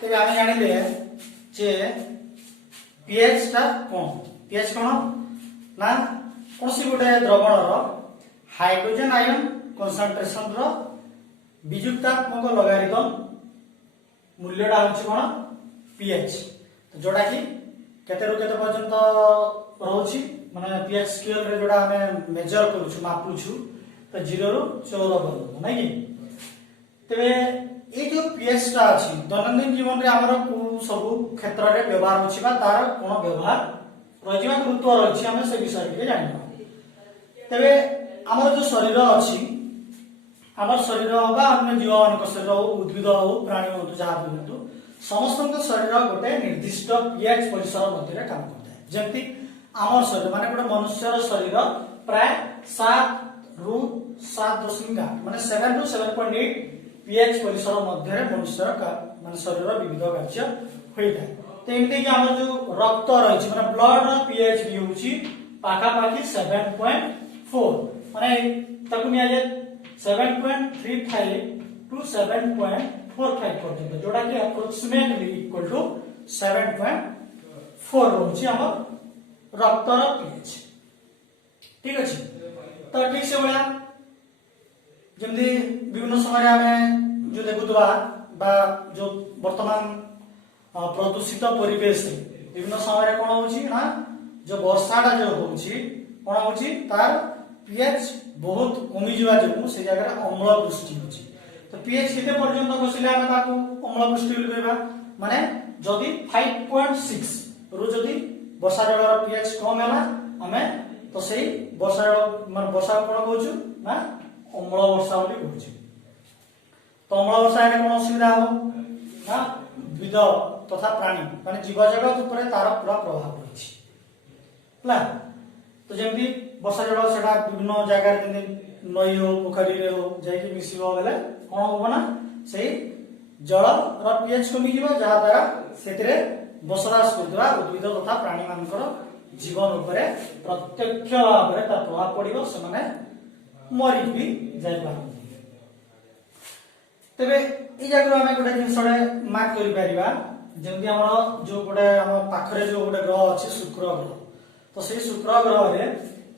तेज आम जानिले जे पीएच टा कौन पीएच कौन ना कौन सी गोटे द्रवणर हाइड्रोजन आयन कंसंट्रेशन रो विजुक्तात्मक लगारिदम मूल्यटा होछि कोन पीएच तो जोड़ा कि केते रु केते पर्यंत रहउछि माने पीएच स्केल रे जोड़ा हमें मेजर करूछु मापुछु तो 0 रु 14 पर्यंत नै कि तबे ए जो पीएच टा अछि दैनंदिन जीवन रे हमर को सब क्षेत्र रे व्यवहार होछि बा तार कोन व्यवहार रहिबा गुरुत्व रहछि हम से विषय के जानिबा तबे हमर जो शरीर अछि हमर शरीर बा अन्य जीव मान शरीर हो उद्भिद हो प्राणी हो जहा बिंदु समस्त शरीर गोटे निर्दिष्ट पीएच परिसर मध्य काम करता है जेमति हमर शरीर माने गोटे मनुष्यर शरीर प्राय 7 रु 7.8 माने 7 रु 7.8 पीएच परिसर मध्य मनुष्यर माने शरीर विविध कार्य होइता तो एमति कि हमर जो रक्त रहिछि माने ब्लड रो पीएच भी होछि पाखा पाखी 7.4 माने ताकु निया जे 7.35 to 7.45 पर्यंत जोड़ा कि अप्रोक्सीमेटली इक्वल टू 7.4 रहउछि हमर रक्तर पीएच ठीक अछि तो ठीक से बळा जंदी विभिन्न समय हमें जो देखुतबा बा जो वर्तमान प्रदूषित परिवेश विभिन्न समय कोन होछि ना जो वर्षाटा जो होछि कोन होछि तार पीएच बहुत कमी जवा जो से जगह अम्ल वृष्टि होछि तो पीएच केते पर्यंत खसिले हम ताकू अम्ल वृष्टि बोल कहबा माने जदी 5.6 रु जदी वर्षा जलर पीएच कम हैला हमें तो सेही वर्षा जल माने वर्षा कोन कहउछु ना अम्ल वर्षा बोली कहउछु तो अम्ल वर्षा रे कोन असुविधा हो ना विविध तथा प्राणी माने जीव जगत ऊपर तार पूरा प्रभाव रहिछि हला तो जेमती वर्षा जल सेटा विभिन्न जगह रे नई हो पोखरी रे हो जाय कि मिसिबो बेले कोन होबो ना सेही जल र पीएच कमी जीव जहा द्वारा सेतरे बसवास करतबा उद्भिद तथा प्राणी मानकर जीवन ऊपर प्रत्यक्ष भाव रे ता प्रभाव पड़िबो से माने मरि भी जाय पारु तबे ई जगह हम गोटे जिनसडे मार्क करि परिबा जेमति हमर जो गोटे हम पाखरे जो गोटे ग्रह अछि शुक्र ग्रह तो से शुक्र ग्रह रे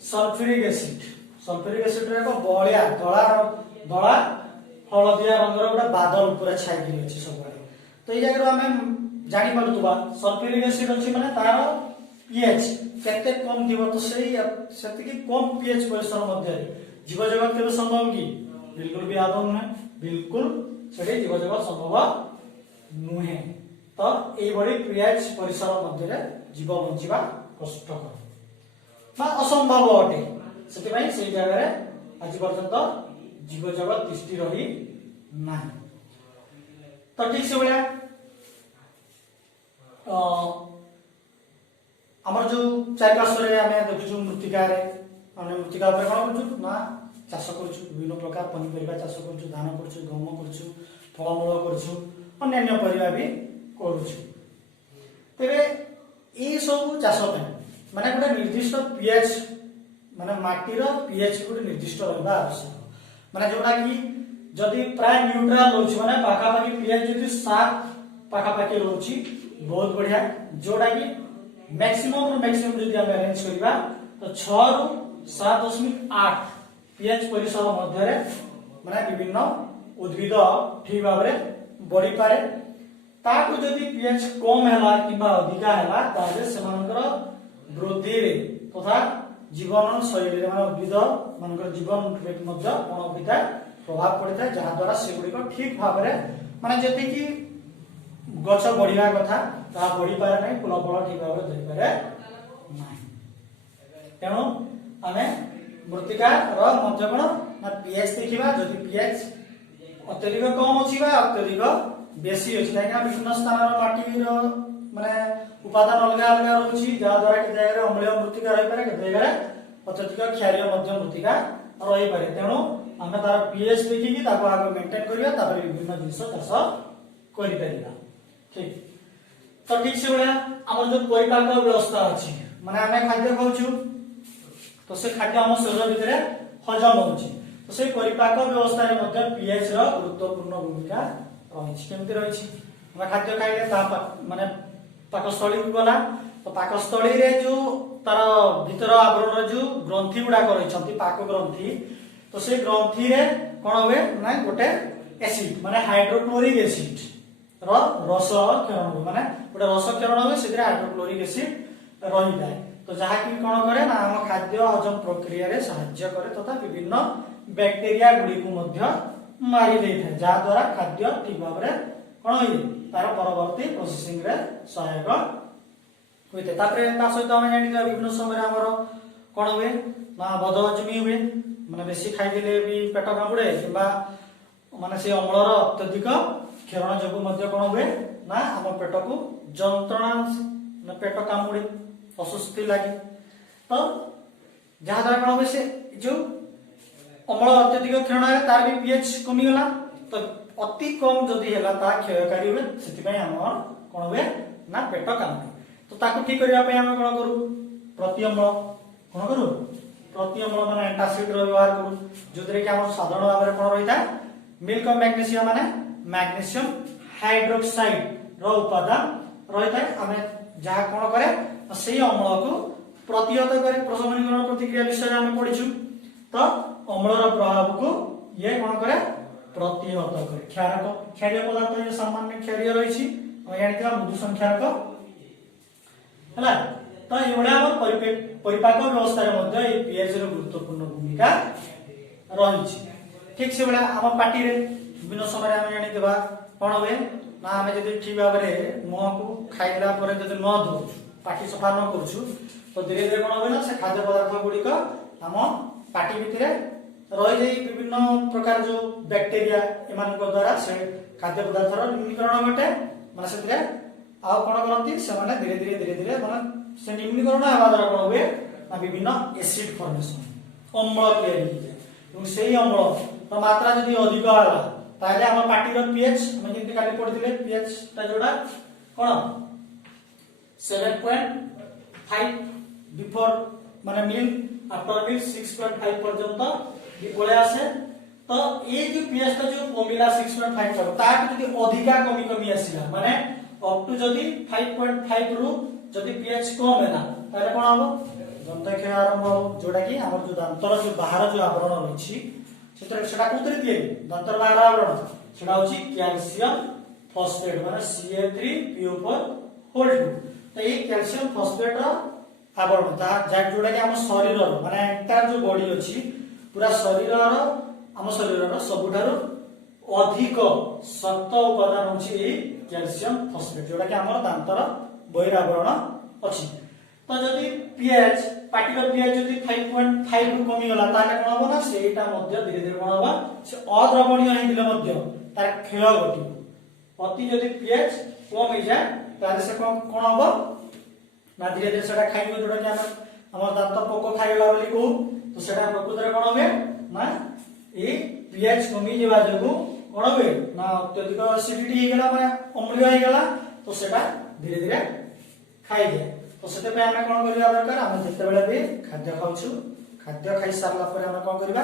सल्फ्यूरिक एसिड रे को बळिया धळा हळदिया रंगर गोटे बादल ऊपर छाई गिरि अछि सब बळे तो ई जगह हम जानि पारुतबा सल्फ्यूरिक एसिड अछि माने तार पीएच केते कम दिबो तो सेही सेति कि कम पीएच परिसर मध्ये जीव जगत केबे संभव कि बिल्कुल भी आदम न बिल्कुल सेठी जीव जगत संभव नुहे तो एई बडी पीएच परिसर मध्ये जीव बंचिबा कष्टकर बा असंभव अटे सेति भाई सेई जगह रे आज पर्यंत जीव जगत दृष्टि रही नाही तो ठीक से बळा हमर जो चारपार्श्व रे हमें देखुछु मृत्तिका रे हमने मृत्तिका ऊपर कोन करछु ना चाष करछु विभिन्न प्रकार पनिपरिबा चाष करछु धान करछु गहम करछु फलमूल करछु अन्य परिबा भी करछु तेरे ए सब चाष पे माने गोटे निर्दिष्ट पीएच माने माटीर पीएच गोटे निर्दिष्ट रहबा आवश्यक माने जोटा कि जदी प्राय न्यूट्रल होछि माने पाखा पाखी पीएच जदी 7 पाखा पाखी रहउछि बहुत बढ़िया जोटा कि मैक्सिमम जदी हम अरेंज करबा तो 6 रु 7.8 पीएच परिसर मध्य रे माने विभिन्न उद्भिद ठीक भाव रे बढ़ी पारे ताकू जदी पीएच कम हैला किबा अधिका हैला ताजे समानकर वृद्धि रे तथा जीवन शैली रे माने उद्भिद मानकर जीवन रे मध्य कोन उद्भिद प्रभाव पड़ता है जहा द्वारा से गुडी को ठीक भाव रे माने जति कि गछ बढ़िया कथा ता बढ़ी पारे नै फूल फल ठीक भाव रे धरि पारे नै तेनो हमें मृत्तिका र मध्य कोन ना पीएच देखिबा जति पीएच अत्यधिक कम अछि बा अत्यधिक बेसी अछि काहेकि विभिन्न स्थान रो माटी रो माने उपादान अलग अलग रहउछि जहा द्वारा के जगह अम्लीय मृत्तिका रहि पारे के जगह अत्यधिक क्षारीय मध्य मृत्तिका रहि पारे तेनो हमें तार पीएच देखि कि ताको आगे मेंटेन करिया तापर विभिन्न जिंस चाष करि परिबा ठीक तो ठीक से बळा हमर जो परिपाक व्यवस्था अछि माने हमें खाद्य खाउछु तो से खाद्य हम शरीर भितरे हजम होछि तो से परिपाक व्यवस्था रे मध्य पीएच रो गुरुत्वपूर्ण भूमिका रहिछि केमति रहिछि हम खाद्य खाइले माने पाकस्थली को गला तो पाकस्थली रे जो तार भीतर आवरण जो ग्रंथि गुडा रही पाक ग्रंथि तो से ग्रंथि रे कोन हुए ना गोटे एसिड माने हाइड्रोक्लोरिक एसिड रस क्षरण हुए माने गोटे रस क्षरण हुए से हाइड्रोक्लोरिक एसिड रही जाए तो जहाँ की कौन करे ना आम खाद्य हजम प्रक्रिया रे साहाय्य करे तथा विभिन्न बैक्टेरिया गुडी को मध्य मारी दे था जहाँ द्वारा खाद्य ठीक भाव में कौन हुए तार परवर्ती प्रोसेसिंग रे सहायक होते सहित आम जानी विभिन्न समय आमर कौन हुए ना बदहजमी हुए माने बेसी खाइदेले भी पेट कामुड़े कि माने से अम्लर अत्यधिक क्षरण जो मध्य कौन हुए ना आम पेट को जंत्रणा पेट कामुड़े अस्वस्थि लगे तो जहाँ द्वारा कौन हुए से जो अम्ल अत्यधिक क्षरण है तार भी पीएच कमीगला तो अति कम जदि है क्षयकारी हुए से कौन हुए ना पेट कामुड़े तो ताकू ठीक करने कौन करूँ प्रति अम्ल कौन करूँ प्रति अम्ल माने एंटासिड व्यवहार करूँ जो कि साधारण भाव में कौन रही था मिल्क मैग्नेशियम माने मैग्नेशियम हाइड्रोक्साइड उपादान रही है आम जहाँ कौन करे से अम्ल को प्रतिहत करे प्रशमनीकरण प्रतिक्रिया विषय में पढ़ीचु तो अम्लर प्रभाव को ये कौन करे प्रतिहत करे क्षारीय पदार्थ ये सामान्य क्षारीय रही जानी मृदु संख्याक है तो ये परिपाक व्यवस्था पीएच गुरुत्वपूर्ण भूमिका रही ठीक से भाया आम पार्टी विभिन्न समय आम जानी कौन हुए ना आम जब ठीक भाव में मुह को खाइला न धो पाटी सफा न करूँ तो धीरे धीरे कौन हुए ना से खाद्य पदार्थ गुड़िक आम पाटी भितर रही विभिन्न प्रकार जो बैक्टेरिया एम द्वारा से खाद्य पदार्थ निम्नीकरण घटे मैंने से आउ कौन करती से धीरे धीरे माने से निम्नीकरण होगा द्वारा कौन हुए ना विभिन्न एसिड फॉर्मेशन अम्ल या से अम्ल मात्रा जब अधिक है ताले हम पार्टी पीएच हम जंती काली पढ़िथिले पीएच ता जोडा कोन 7.5 बिफोर माने मील आफ्टर मील 6.5 पर्यंत ये पळे आसे तो ये जो पीएच ता जो कमिला 6.5 कर ता जदी अधिका कमी आसीला माने अप टू जदी 5.5 रु जदी पीएच कम हैना ताले कोन हबो दंतक्षय आरंभ हो जोडा कि हमर जो दांतर जो बाहर जो आवरण रहिछि सेटा कोतरे दिए दांतर बाहर आवरण सेटा होची कैल्शियम फॉस्फेट माने Ca3PO4 होल 2 तो ये कैल्शियम फॉस्फेट रो आवरण ता जा जोडा कि हम शरीर रो माने एंटायर जो बॉडी अछि पूरा शरीर रो हम शरीर रो सबुठारो अधिक सख्त उपादान होची ए कैल्शियम फॉस्फेट जोडा कि हमर दांतर बहिर आवरण अछि तो जदि पीएच पार्टिकल पीएच जदि 5.5 रु कमी गला ताले कोन होबो ना सेटा मध्य धीरे धीरे कोन होबा से अद्रवणीय हेदिले मध्य तार क्षय घटिबो अति जदि पीएच कम हो जाए ताले से कोन होबो ना धीरे धीरे सेटा खाइबो जोडा कि हमर दांत पोको खाइला बोली को तो सेटा प्रकृति रे कोन होबे ना ए पीएच कमी जेबा जगु कोन होबे ना अत्यधिक एसिडिटी हे गेला माने अम्लीय हे गेला तो सेटा धीरे धीरे खाइ जाए तो सेते पे हमें कोन करिया दरकार हम जते बेले भी खाद्य खाउछु खाद्य खाइ सारला पर हम कोन करबा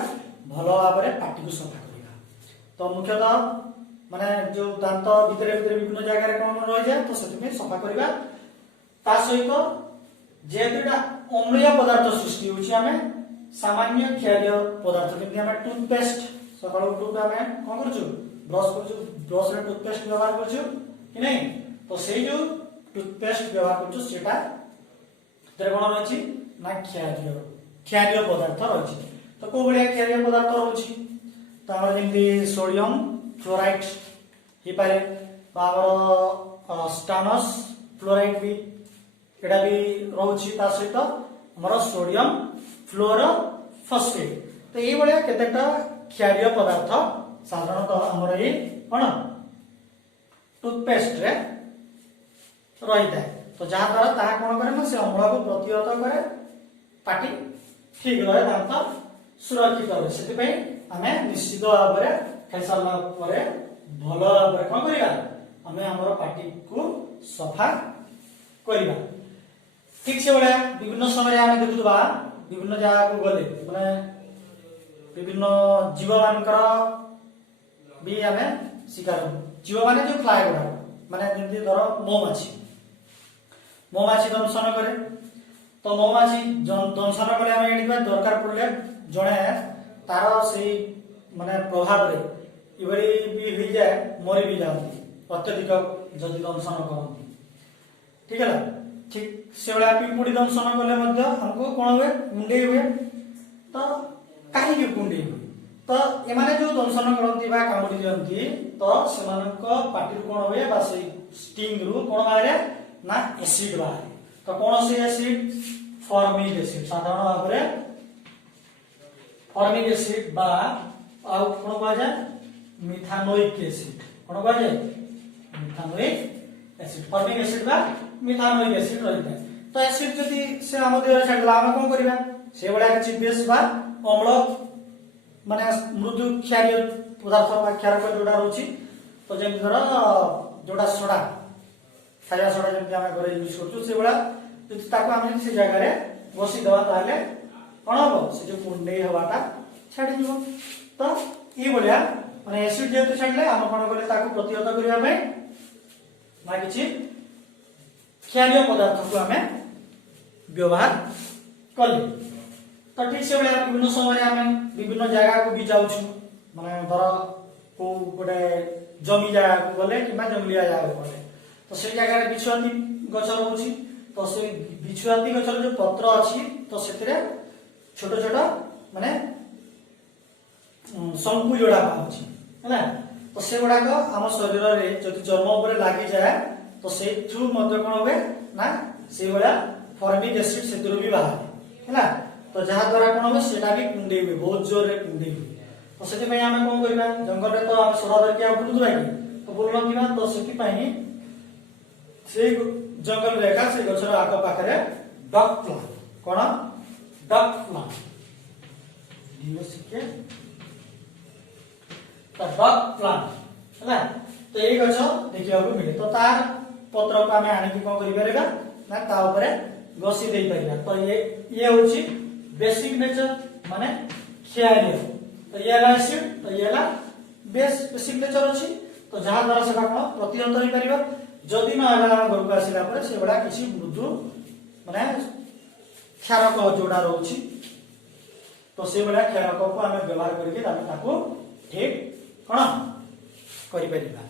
भलो भाबरे पाटी को सफा करबा तो मुख्यतः माने जो दांत भीतर विभिन्न जगह रे कोन रहि जाय तो सेते पे सफा करबा ता सहित जेतेटा अम्लीय पदार्थ सृष्टि होछि हमें सामान्य क्षारीय पदार्थ जेमि हमें टूथपेस्ट सकाळ टूथ हमें कोन करछु ब्रश रे टूथपेस्ट व्यवहार करछु कि नहीं तो सेई जो टूथपेस्ट व्यवहार करछु सेटा तरे कोन रहछि ना क्षारीय पदार्थ रहछि तो को बढिया क्षारीय पदार्थ रहछि तो हमर जेमि सोडियम फ्लोराइड हे पारे बाबर स्टानस फ्लोराइड भी एडा भी रहछि ता सहित हमर सोडियम फ्लोरोफॉस्फेट तो ए बढिया केतेटा क्षारीय पदार्थ साधारणतः हमर ए कोन टूथपेस्ट रे रही है तो जहाँ द्वारा ताहा कोन करे ना से अम्ल को प्रतिहत करे पाटी ठीक रहे दांत सुरक्षित रहे सेति पई हमें निश्चित भाव में खाइ सारला परे भलो भाव में कोन करिया हमें हमर पाटी को सफा करिया ठीक से बडा विभिन्न समय हमें देखुबा विभिन्न जगह को गले माने विभिन्न जीव मानकर भी हमें शिकार जीव माने जो फ्लाई गुडा माने जेमती धर मौमाछी दंशन करे तो मौमाछी दंशन करे आम ये दरकार पड़े जड़े तार से माने प्रभाव रे इबड़ी भी हो जाए मरी भी जाती अत्यधिक जदि दंशन करती ठीक है ठीक से भाया पिंपुड़ी दंशन कले हमको कौन हुए कुंडे हुए तो कहीं कुंडे हुए तो एमाने जो दंशन करती कामुड़ी दिखती तो से पार्टी कौन हुए से स्टिंग रु कौन बाहर ना एसिड बाहर तो कौन से एसिड फॉर्मिक एसिड साधारण भाव में फॉर्मिक एसिड बा आउ कौन कह जाए मिथानोइक एसिड कौन कह जाए मिथानोइक एसिड फॉर्मिक एसिड बा मिथानोइक एसिड रही है तो एसिड जदि से हम देह छाड़ला आम कौन करबा से बडा किछि बेस बा अम्ल माने मृदु क्षारीय पदार्थ बा क्षारक जोडा रहउछि तो जेम धर जोडा सोडा खाया सोडा जेम हम घरे यूज करछु से बडा जदि ताको हम से जगह रे बसी दवा ताले कोन हो से जो कुंडे हवाटा छाडी दिबो तो ई बोलिया माने एसिड जेतु छाडले हम कोन करले ताको प्रतिहत करिया पे ना किछि क्षारीय पदार्थ को आम व्यवहार कले तो ठीक से विभिन्न समय आम विभिन्न जगह को भी जाऊँ माने धर को गोटे जमी जगह को गले कि जंगलिया जगह को गले तो से जगह बिछुआती गछ रोची तो से बिछुआती गछर जो पत्र अच्छी तो से छोट छोट माने शंकु जोड़ा पाउछि है तो से गुड़ाक आम शरीर में जब चर्म उपर लगी जाए तो से थ्रू मध्य कौन हुए ना से भाया फॉर्मिक एसिड से भी बाहर है तो जहाँ द्वारा कौन हुए सेटा भी कुंडे हुए बहुत जोर रे कुंडे हुए तो से आम कौन करबा जंगल रे तो आम सोडा धरके बुलुवा कि तो बुल नथिबा तो से जंगल रे का से गछर आक पाखरे डक प्लांट कौन डक प्लांट दिवसिके तो डक प्लांट है तो ये गछ देखिया मिले तो तार पत्र को आम आनिक कौन करें ना ता ऊपर घसी दे पारिबा तो ये होची बेसिक नेचर माने क्षारीय तो ये एसिड तो ये बेसिक नेचर अछि तो जहां द्वारा सेटा कोन प्रतिहत होई परिबा जदि न आला घर को आसिला पर से बडा किछि मृदु माने क्षारक जोड़ा रहउछि तो से बडा क्षारक को आम व्यवहार करके ताको ठीक कोन करि परिबा।